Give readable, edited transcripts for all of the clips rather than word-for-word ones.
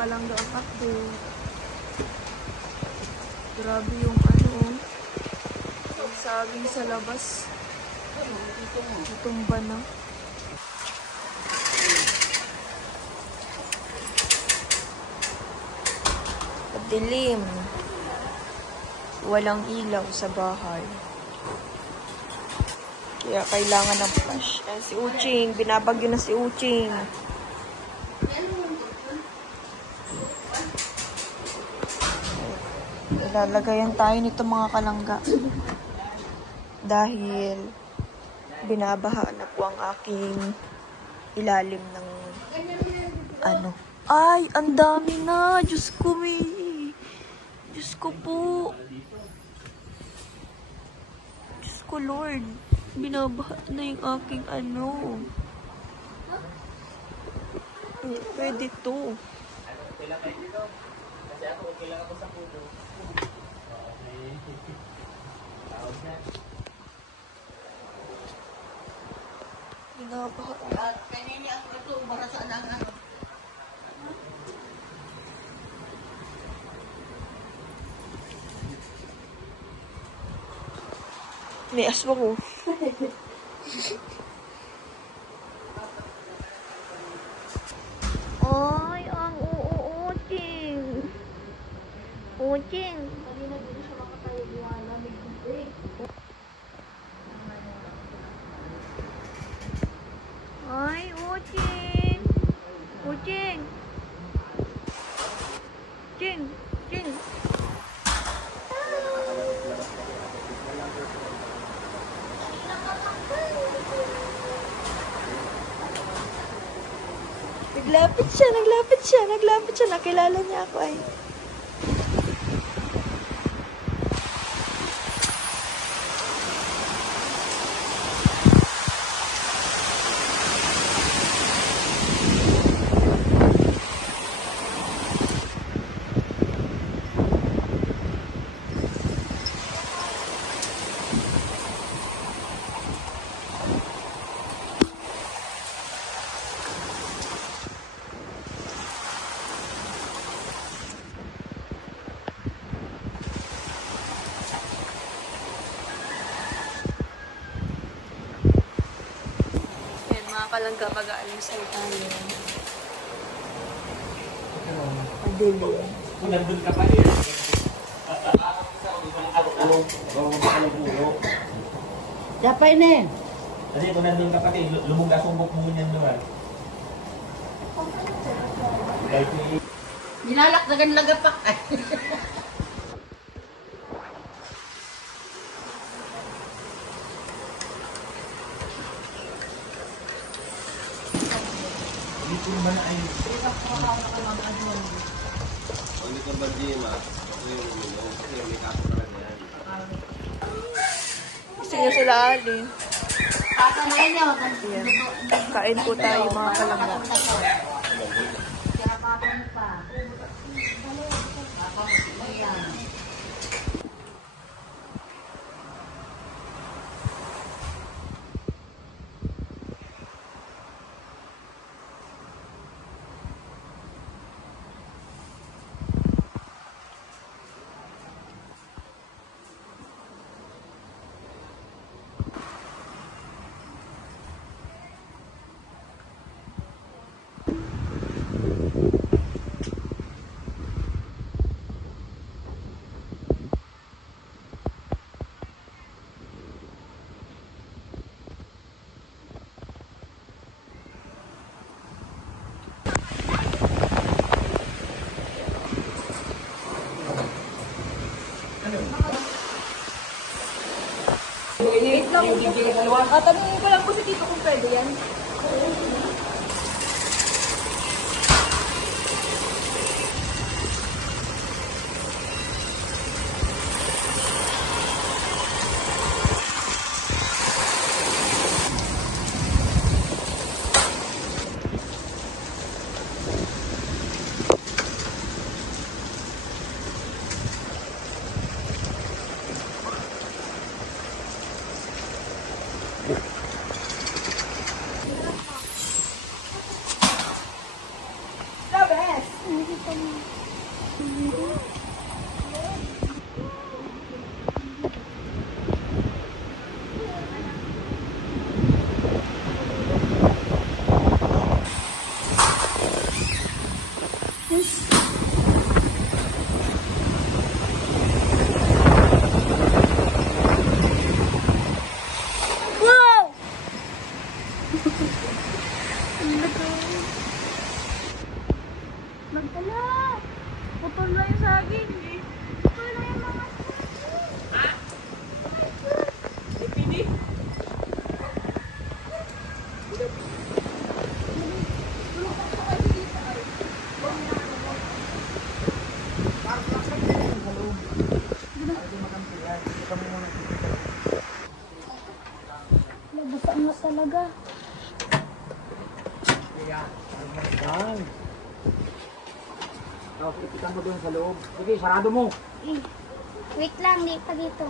palangga ang update. Grabe yung ano, yung saging sa labas. Itumba na. Dilim. Walang ilaw sa bahay. Kaya kailangan ng flash. Ayan, si Uching. Binabagyo na si Uching. Ilalagayan tayo nito mga kalangga. Dahil binabaha na po ang aking ilalim ng ano. Ay, ang dami na. Diyos ko, Diyos ko po. Diyos ko, Lord. Binabaha na yung aking ano. Pwede to. Kasi ako, okay lang ako sa puno. Binabaha. Kanina ako ito, para sa alangan. May aswang oh. Ay, ang uuuting. Uting. Kanina din siya makatayo buwana, may break. Ay, uting. Uting. Ting. Ting. Naglapit siya, nakilala niya ako ay. Palangga mag-aalusay tayo. Madilim. Kung nandun ka pa rin. Dapay na eh. Kasi kung nandun ka pa rin, lumungga sumbok mo niyan doon. Nilalakdagan lagapak. Dito naman ay... Hindi ka ba di ma? Kasi may kaso ka yan. Gusto niyo sila Ali. Kasa na yun yun. Kain po tayo mga kalangga. Kaya papang pa. Papang pa yan. Wait lang. Tanungin ko lang po si Tito kung pwede yan. Basta nga talaga. Yan. Oh, ipitan mo doon sa loob. Sige, sarado mo. Wait lang, di pa dito.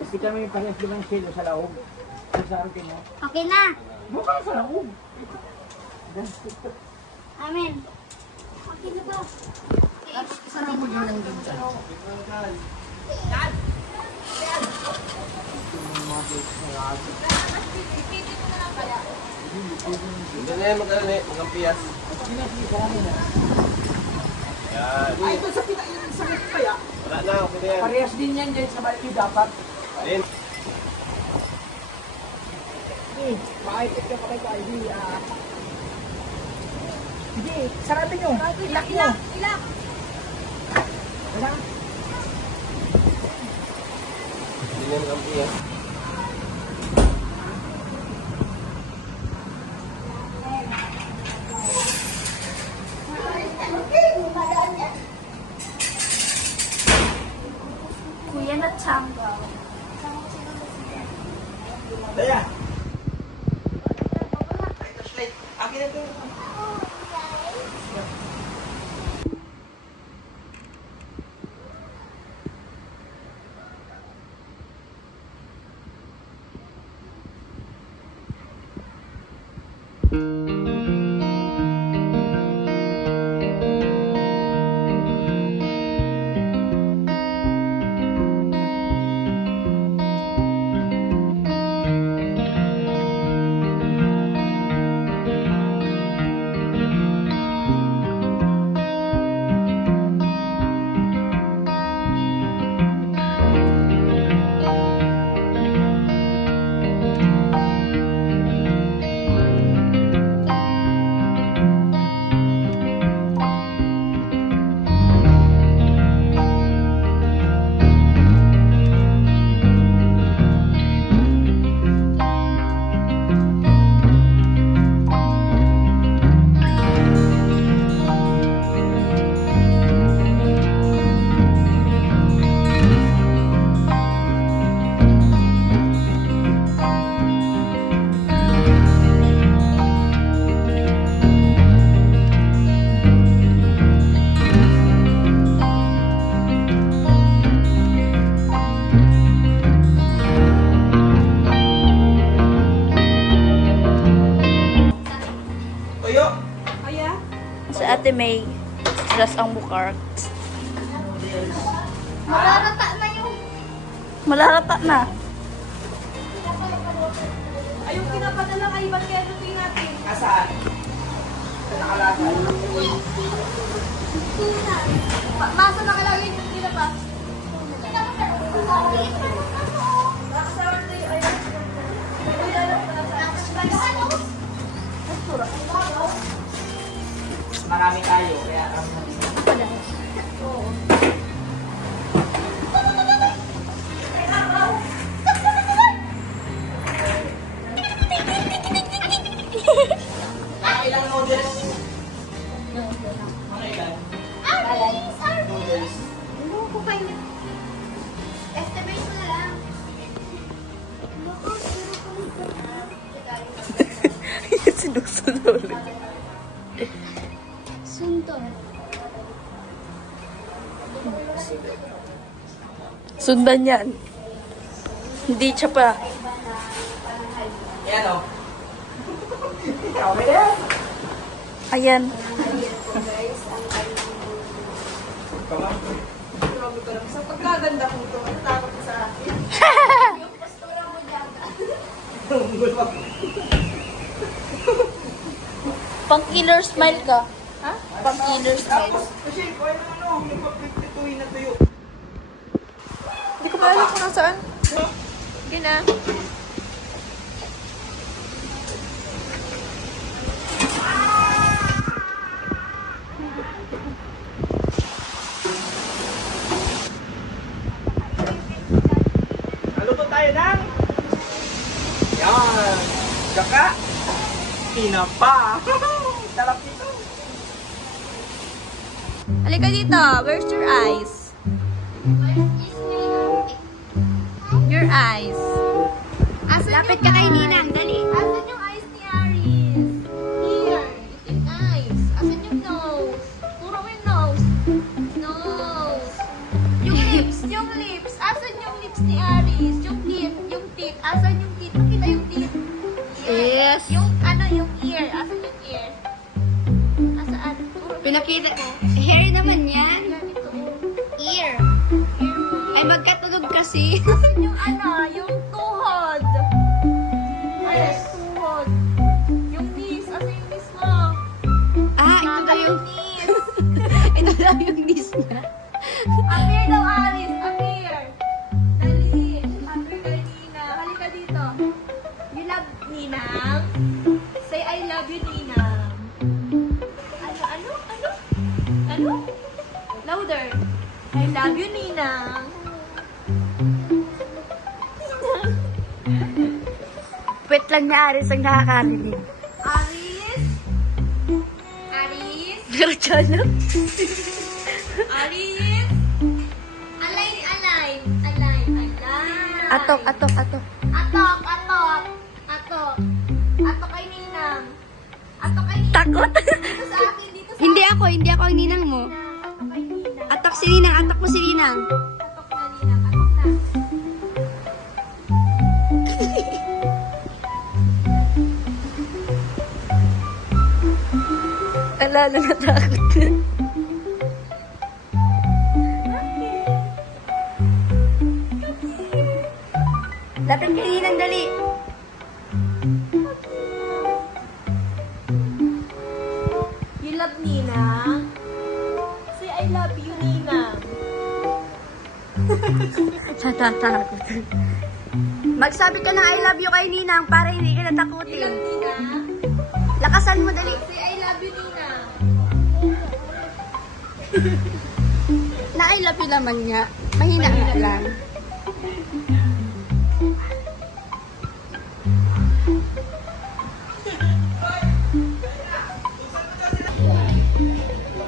Kasi kami parehas naman sila sa loob. Sa akin mo. Okay na. Mukha sa loob. Amen. Okay na ba? Sarap mo yun lang dito. Hindi na yan mag-ampiyas. Yan. Ay, ito sa pinainan sa kaya. Wala na, okay na yan. Parehas din yan dyan sa balik dapat. Alin? Makikit ka pa kay Ivy. Sige, sarado nyo. Ilak nyo. Ilak. Wala. Hindi na yan mag-ampiyas. Kuya na Changga. Daya! Sa Ate May, plus ang bukart. Malarata na yung... Malarata na. Ay, yung pinapadala kay Ivan kaya lutuin natin. Asaan? Sa nakalagay. Masa nakalagay yung kinabas. Nakasarap na yung ayun. Ay, lalap pa na sa Marami tayo, kaya ilang noodles? Ano ilan? Noodles. Ano ko kayo? Estimate mo na lang. Sinusunod. Sunton. Sundan yan. Hindi siya pa. Ayan o. Okay na yan. Ayan. Sa pagkaganda ko ito, ano takot sa akin? Pang killer smile ka. Ha? Pang killer smile. Kasi, kaya ano, may papipituin na tuyo. Hindi ko pa alam kung nasaan. Hindi na. Naluto tayo ng... Yan. Gaka. Tinapa. Sarap nito. Halika dito. Where's your eyes? Your eyes. Asa Lapit ka kay Ninang, dali. Asan yung eyes ni Aris? Here. Yung eyes. Asan yung nose? Puro yung nose. Nose. Yung lips. Yung lips. Asan yung lips ni Aris? Yung teeth. Yung teeth. Asan yung teeth? Makita yung teeth. Yes. Yung ano, yung ear. Asan yung ear? Asaan? Puro Pinakita. Hair naman yan. yan ito. Ear. Ear mo. Ay, magkatulog kasi. Asan yung ano? Yung tuhod. Ayan, tuhod. Yung knees. Asan yung knees mo? Ito daw yung... knees. Ito daw yung knees niya. Appear daw, Alice. Appear. Dali. Appear kay Nina. Halika dito. You love Ninang? Say, I love you, Ninang. Ano? Ano? Louder. I love you, Ninang. Pwet lang ni Aris ang nakakarinig. Aris? Aris? Diretso lang. Aris? Align. Atok. Atok kay Ninang. Atok kay Ninang. Takot. Dito sa akin, dito sa Hindi ako ang ninang mo. Atok kay Ninang. Atok si Ninang, atok mo si Ninang. Atok na, Ninang. Atok na. Alala na takot. Lapit kay Ninang, dali. You love Ninang? Say, I love you, Ninang. Natatakot. Magsabi ka ng I love you kay Ninang para hindi ka You love natakutin. Ninang? Lakasan mo, dali. Say, I love you, Ninang. Na I love you naman nga. Mahina nga lang.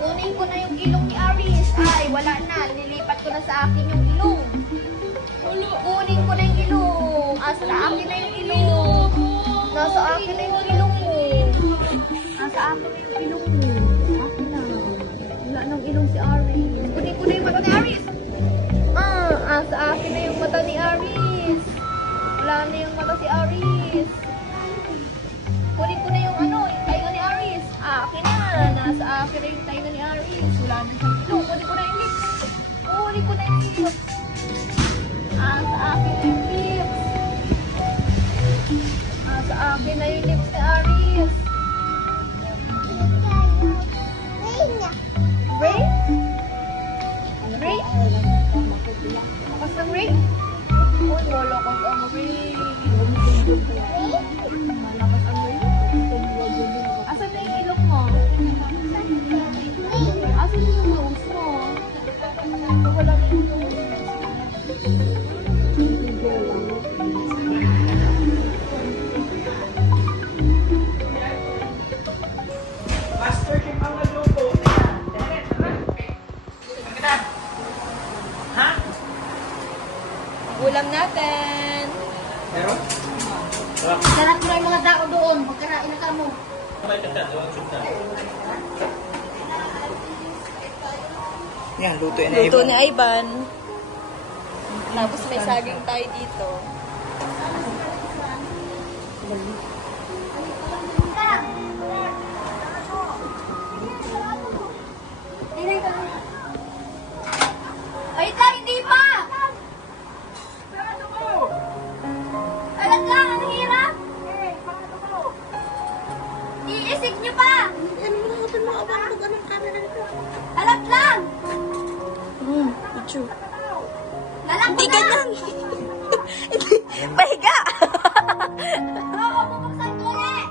Kunin ko na yung ilong ni Aris. Ay, wala na. Nilipat ko na sa akin yung ilong. Kunin ko na yung ilong. Sa akin na yung ilong. Nasa akin na yung ilong mo. Nasa akin na yung ilong mo. Akin na. Wala nang ilong si Aris. Kunin ko na yung mata ni Aris. Sa akin na yung mata ni Aris. Wala na yung mata si Aris. Kunin ko na yung ano, yung tainga ni Aris. Akin na. Nasa akin na yung tainga ni Aris. Wala na siyang ilong. Kunin ko na yung lips. Kunin ko na yung lips. Sa akin na yung lips. Sa akin na yung lips ni Aris. Rain? Rain? Lakas ng rain? Uy, malakas ang rain. Malakas ang rain. Asan na yung ilong mo? Asan yung nose mo? Wala na yung nose. Master Kim ang nagluto. Ha? Ulam natin. Meron? Sarap mo yung mga tao doon. Pagkarain na ka mo. Yan, luto yan. Luto ni Ivan. Tapos may saging tayo dito. Ay, hindi pa! Alam lang, ang hirap! Iisig niyo pa! Alam lang! Pichu. Alam ko Hindi na! ganyan. Pahiga. Oo, bubuksan ko ulit!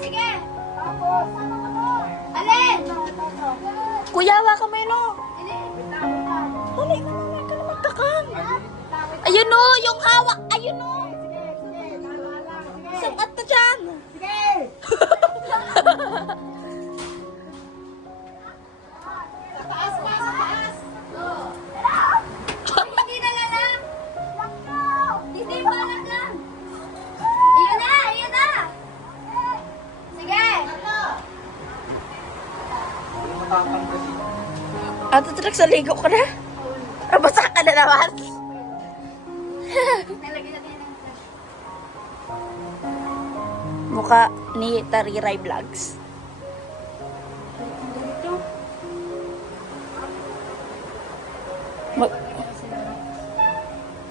Sige! Alin? Kuya, hawa ka may no. Hindi. Dali, mamamay ka na magtakam. Ayun o, yung hawak. Ayun o. Sangat na dyan. Hindi na lang! Hindi pa lang! Ato Trax, sa ligo ka na? Basa ka na naman. Mukha ni Tariray Vlogs.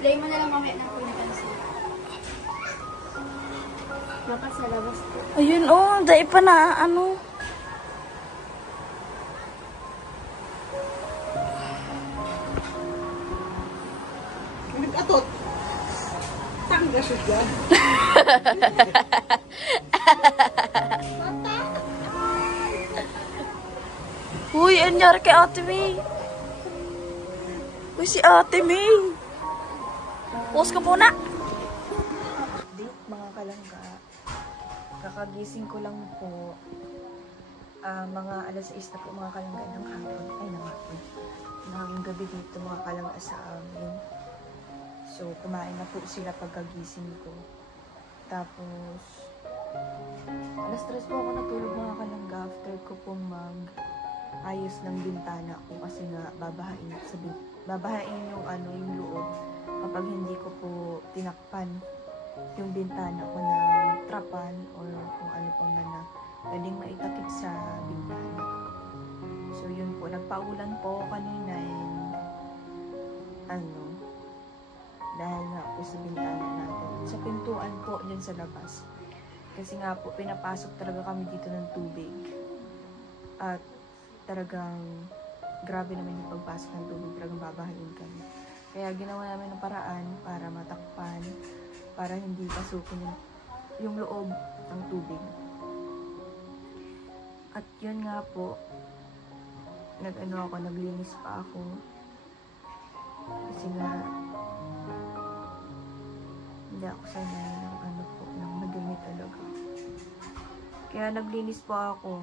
Play mo na lang mamaya ng kwento sila. Dapat sa labas ko. Ayun, oh, dahil pa na, ano. Nag-atot. Tangga siya dyan. Uy, anyari kay Ate May. Uy, si Ate May. Post ka muna. Update mga kalangga. Kakagising ko lang po. Mga alas 6 na po mga kalangga ng hapon. Ay, ng hapon. Ng gabi dito mga kalangga sa amin. So, kumain na po sila pagkagising ko. Tapos, alas 3 po ako natulog mga kalangga after ko pong ayos ng bintana ko kasi nga babahain yung yung loob kapag hindi ko po tinakpan yung bintana ko ng trapal or kung ano pa man na pwedeng maitakip sa bintana. So yun po, nagpaulan po kanina and dahil nga po sa bintana natin sa pintuan po dyan sa labas kasi nga po pinapasok talaga kami dito ng tubig at talagang grabe naman yung pagpasok ng tubig, talagang babahayin kami. Kaya ginawa namin ng paraan para matakpan, para hindi pasukin yung loob ng tubig. At yun nga po, naglinis pa ako. Kasi nga, hindi ako sanay ng madumi talaga. Kaya naglinis pa ako.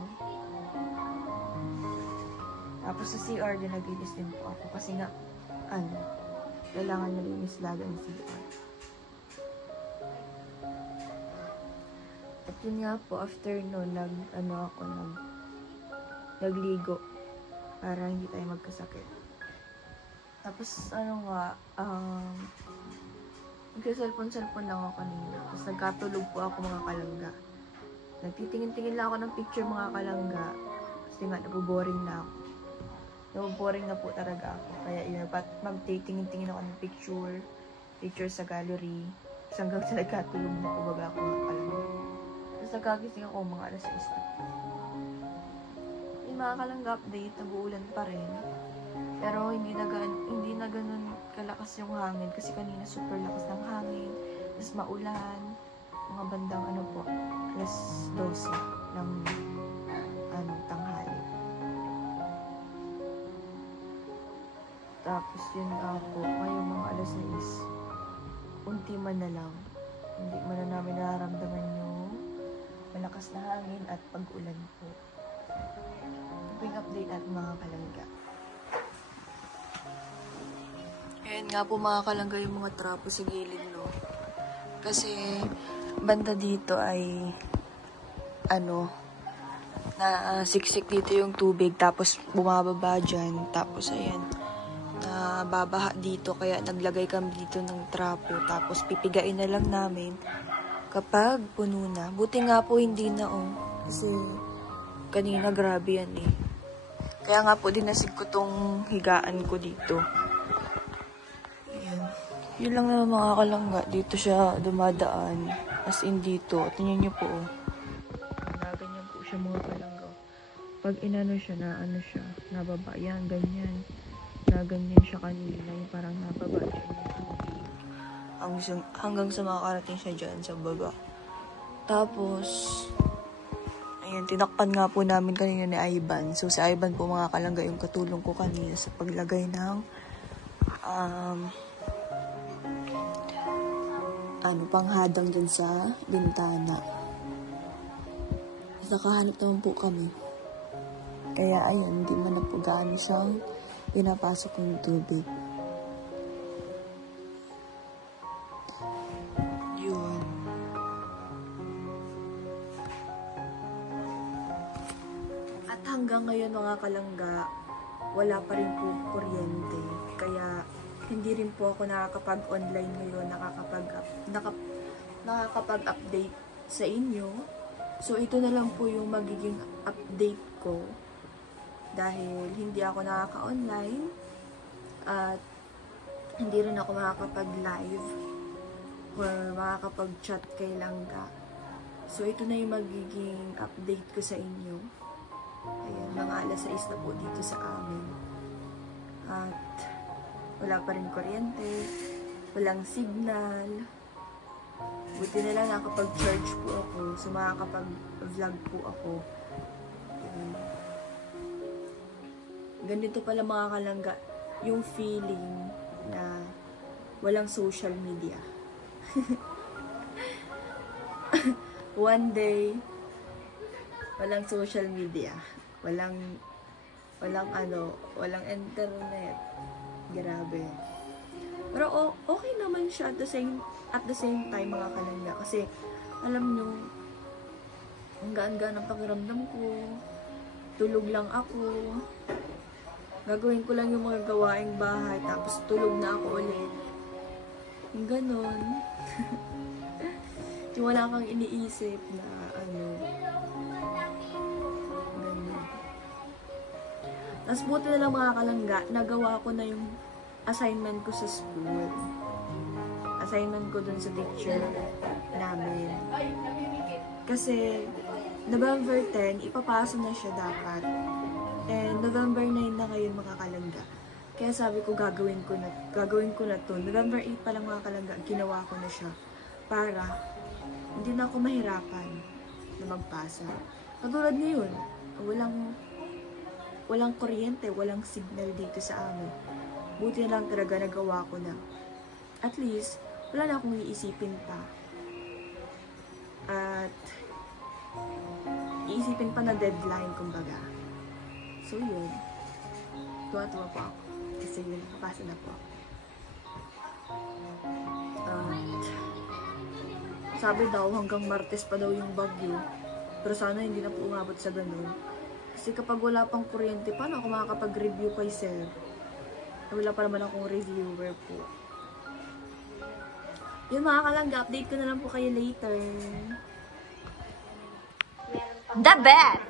Tapos sa CR din naglinis din po ako kasi nga kailangan malinis lagi ang CR. At yun nga po, after nun nagligo para hindi tayo magkasakit. Tapos nagsa-cellphone lang ako kanina. Tapos nagkatulog po ako mga kalangga. Nagtitingin-tingin lang ako ng picture mga kalangga kasi nga nabuboring na ako. Nabuboring na po talaga ako. Kaya yun, magtitingin-tingin ako ng picture sa gallery. Tapos hanggang sa nagkatulog na po baga ako mga kalangga. Tapos nagkagising ako mga alas 6 na. Yung mga kalangga update, nag-uulan pa rin. Pero hindi na ganun kalakas yung hangin kasi kanina super lakas ng hangin. Tapos maulan. Mga bandang alas 12 ng tanghali. Tapos yun po, ngayong mga alas 6, unti man na lang. Hindi man na namin nararamdaman yung malakas na hangin at pag-ulan po. Quick update at mga kalangga. Ayan nga po mga kalangga yung mga trapo sa gilid, no? Kasi banda dito ay na siksik dito yung tubig tapos bumababa dyan. Tapos ayan, babaha dito kaya naglagay kami dito ng trapo tapos pipigain na lang namin kapag puno na. Buti nga po hindi na kasi kanina grabe yan kaya nga po dinasig ko tong higaan ko dito. Ayan, yun lang naman mga kalangga, dito siya dumadaan as in dito. Tingnan nyo po ganyan po siya mga kalangga. Pag inano siya nababa yan, ganyan na ganyan siya kanina, yung parang nababa dyan yung tubig hanggang sa makakarating siya dyan sa baba. Tapos ayan, tinakpan nga po namin kanina ni Ivan. So si Ivan po mga kalangga yung katulong ko kanina sa paglagay ng panghadang dyan sa bintana. Nakahanap naman po kami. Kaya ayun, hindi man na po gaano siyang pinapasok ng tubig. Yun. At hanggang ngayon mga kalangga, wala pa rin po kuryente. Kaya hindi rin po ako nakakapag-online ngayon, nakakapag-update sa inyo. So ito na lang po yung magiging update ko dahil hindi ako nakaka-online at hindi rin ako makakapag-live or makakapag-chat kay Langga. So ito na yung magiging update ko sa inyo. Ayan, mga alas 6 na po dito sa amin. At wala pa rin kuryente, walang signal. Buti na lang nakapag-charge po ako, so makakapag-vlog po ako. Ayan. Ganito pala mga kalangga, yung feeling na walang social media. One day, walang social media, walang internet. Grabe. Pero okay naman siya at the same time mga kalangga, kasi alam nyo, ang gaan-gaan ang pakiramdam ko, tulog lang ako, gagawin ko lang yung mga gawaing bahay, tapos tulog na ako ulit. Yung ganon. Yung wala kang iniisip na ganon. Tapos buti na lang mga kalangga, nagawa ko na yung assignment ko sa school. Assignment ko dun sa teacher namin. Kasi November 10, ipapasa na siya dapat. And November 9 na ngayon mga kalangga. Kaya sabi ko gagawin ko na to. November 8 pa lang mga kalangga, ginawa ko na siya. Para hindi na ako mahirapan na magpasa. Katulad ngayon, walang kuryente, walang signal dito sa amin. Buti na lang talaga nagawa ko na. At least, wala na akong iisipin pa. At iisipin pa na deadline, kumbaga. So yun, tuwa-tuwa po ako. Kasi yun, nakapasa na po ako. At sabi daw hanggang Martes pa daw yung bagyo. Pero sana hindi na po umabot sa ganun. Kasi kapag wala pang kuryente, paano ako makakapag-review kay sir? Wala pa naman akong reviewer po. Yun mga kalangga, update ko na lang po kayo later. The best!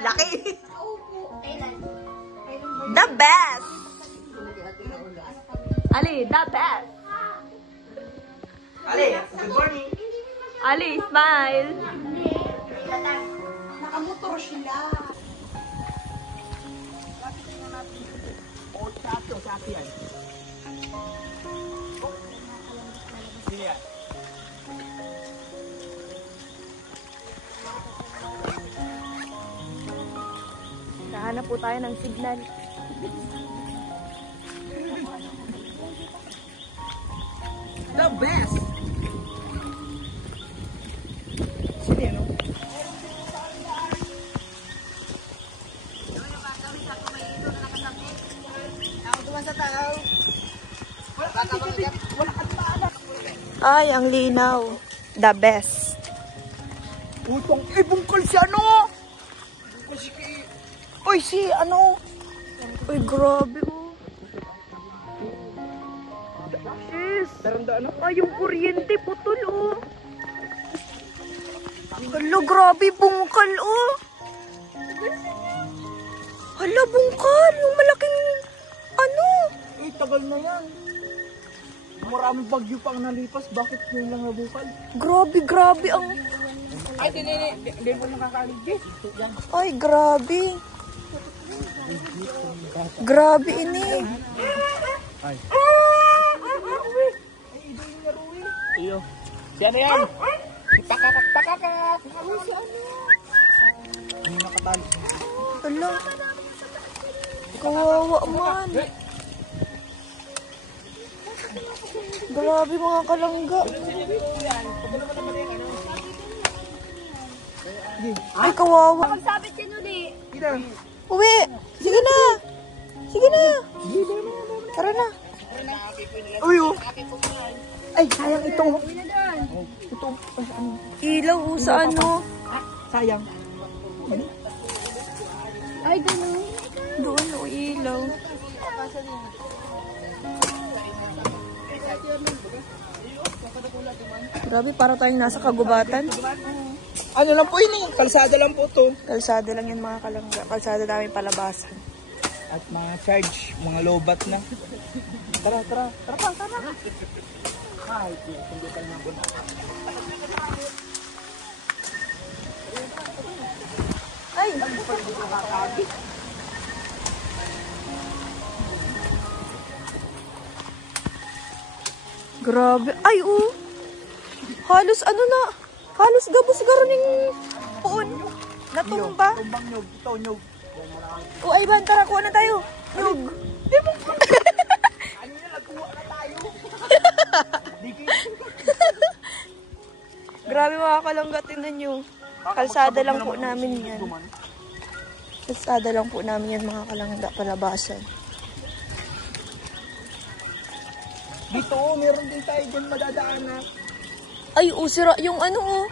Laki! The best! Ali, the best! Ali, good morning. Ali, smile! Nakamotor sila. O, sato yan. Sino yan? Nahanap po tayo ng signal. The best! Sino yan, no? Ay, ang linaw. The best. Utong ibungkol si ano? Uy, si ano? Uy, grabe oh. Sis. Ay, yung kuryente putol oh. Hala, grabe bungkal oh. Hala, bungkal. Yung malaking ano. Eh, tagal na yan. Maraming bagyo pang nalipas. Bakit yun lang nabukal? Grabe ang... Ay, hindi mo nakakaligis. Ay, grabe. Grabe ini. Ay, iyo. Si ano yan? Si pakakak. Si ano? Hindi nakatali. Hala. Kawawa man. Grabe mga kalangga. Ay, kawawa. Magsabit yan uli. Uwi. Sige na. Sige na. Tara na. Uy, oh. Ay, sayang ito. Ito. Ilaw sa ano. Sayang. Ay, ganun. Doon, o ilaw. Grabe, para tayong nasa kagubatan. Ano lang po yun eh. Kalsada lang po to. Kalsada lang yan mga kalangga. Kalsada namin palabasan. At mga charge, mga lobat na. Tara, tara. Tara pa, tara. Ay, hindi ka na po na. Ay! Grabe. Ay, oh! Halos ano na. Halos gabos garoning puon. Natumba. Tumbang nyog. Ito, nyog. O ay, Van, tara, kuha na tayo. Nyug. Ano na, nagkuha na tayo. Grabe mga kalangga, tingnan nyo. Kalsada lang po namin yan. Kalsada lang po namin yan mga kalangga, palabasan. Dito, meron din tayo dyan madadaanan. Ay, oh, sira yung ano, oh.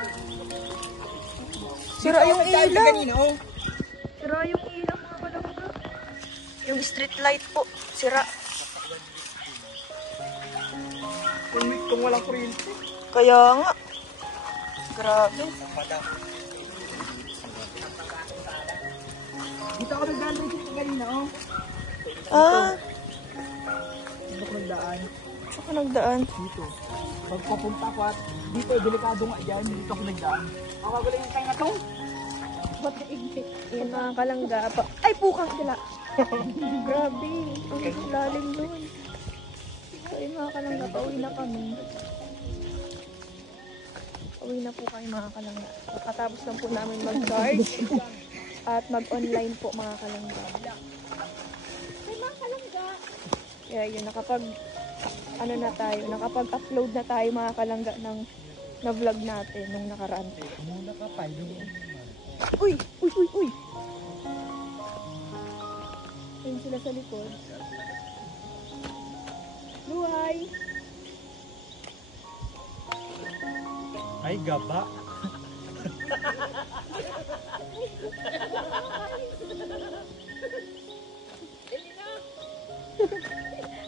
Sira yung ilaw. Kanina, oh. Sira yung ilaw mga kalangga. Yung street light po, sira. Kung walang kuryente. Kaya nga. Grabe. Dito ako nagdaan dito kanina, oh. Ah, Dito ako nagdaan. saan ka nagdaan? Dito. Pagpapunta ko at dito, delikado nga dyan. Dito ako nagdaan. Makagulay yung tanga to. Ba't naigit? Yan mga kalangga. Ay, pukang sila. Grabe. Ang lalim nun. So, yun mga kalangga, pauwi na kami. Pauwi na po kami mga kalangga. Pagkatapos lang po namin mag-charge at mag-online po mga kalangga. Ay, mga kalangga. Kaya yun, ano na tayo, nakapag-upload na tayo mga kalangga ng na-vlog natin nung nakaraan. Muna ka pa, Uy! Uy! Uy! Uy! Ayun sila sa likod. Luhay! Ay, gaba.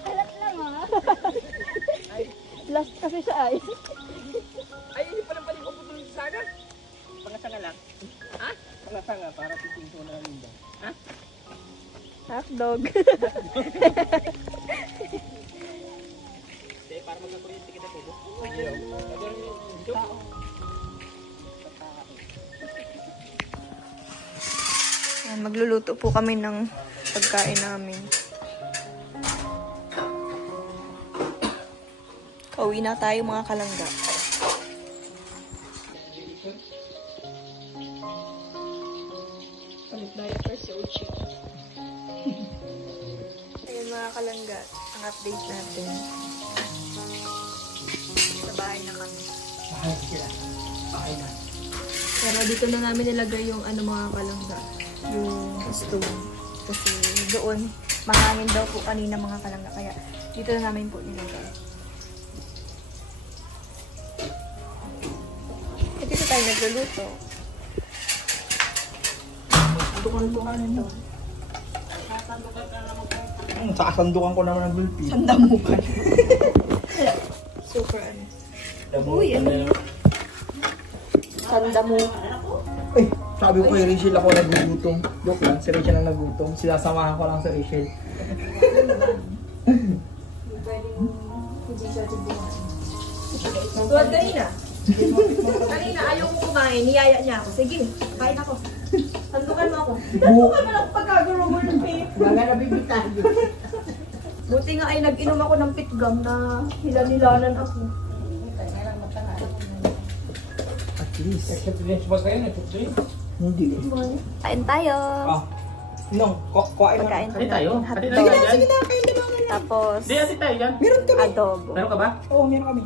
Halat lang, ha? Last kasi siya ay. Ay, hindi pa lang pala ko putulong sana. Pangasanga lang. Ha? Pangasanga, para titingin ko na lang yun. Ha? Hotdog. Para magkakuryente kita po. Ayaw. Dito. Magluluto po kami ng pagkain namin. Kauwi na tayo mga kalangga. Palit diaper si Uchi. Ayun mga kalangga, ang update natin. Sa bahay na kami. Bahay sila. Bahay na. Pero dito na namin nilagay yung ano mga kalangga, yung stove. Kasi doon, mahangin daw po kanina mga kalangga. Kaya dito na namin po nilagay. At dito tayo nagluluto. Sandukan nito. Sakasandukan ko naman ng gulpi. Sandamukan. Super ano. Uy, ano yun? Sandamu. Ay, sabi ko kay Rachel ako nagugutom. Joke lang, si Rachel ang nagutom. Sinasamahan ko lang si Rachel. Tuwag kanina. Kanina ayaw ko kumain, niyaya niya ako. Sige, kain ako. Sandukan mo ako. Sandukan mo lang pagkagaro mo ng pit. Baga nabibitahan. Buti nga ay nag-inom ako ng pitgam na hilanilanan ako. At least. Boss kayo, nag-trip. Hindi. Kain tayo. Ah. Nong, kuhain na. Pagkain Ate tayo? Ate hotdog. tayo dyan? Tapos, Hindi, ate tayo dyan. Meron kami. adobo. Meron ka ba? Oo, meron kami.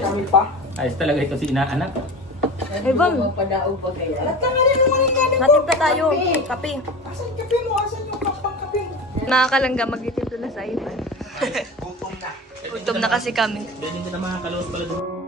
Kami pa. Ayos talaga ito si inaanak. Eh, Bang, Lahat na nga rin naman yung galing ko. natimpla tayo. Kape. Asan yung kape mo? Asan yung kapang kape? Nakakalangga, mag-itimpla na sa iban. Gutom na. Gutom na kasi kami. Dahil hindi na mga kalawat pala doon.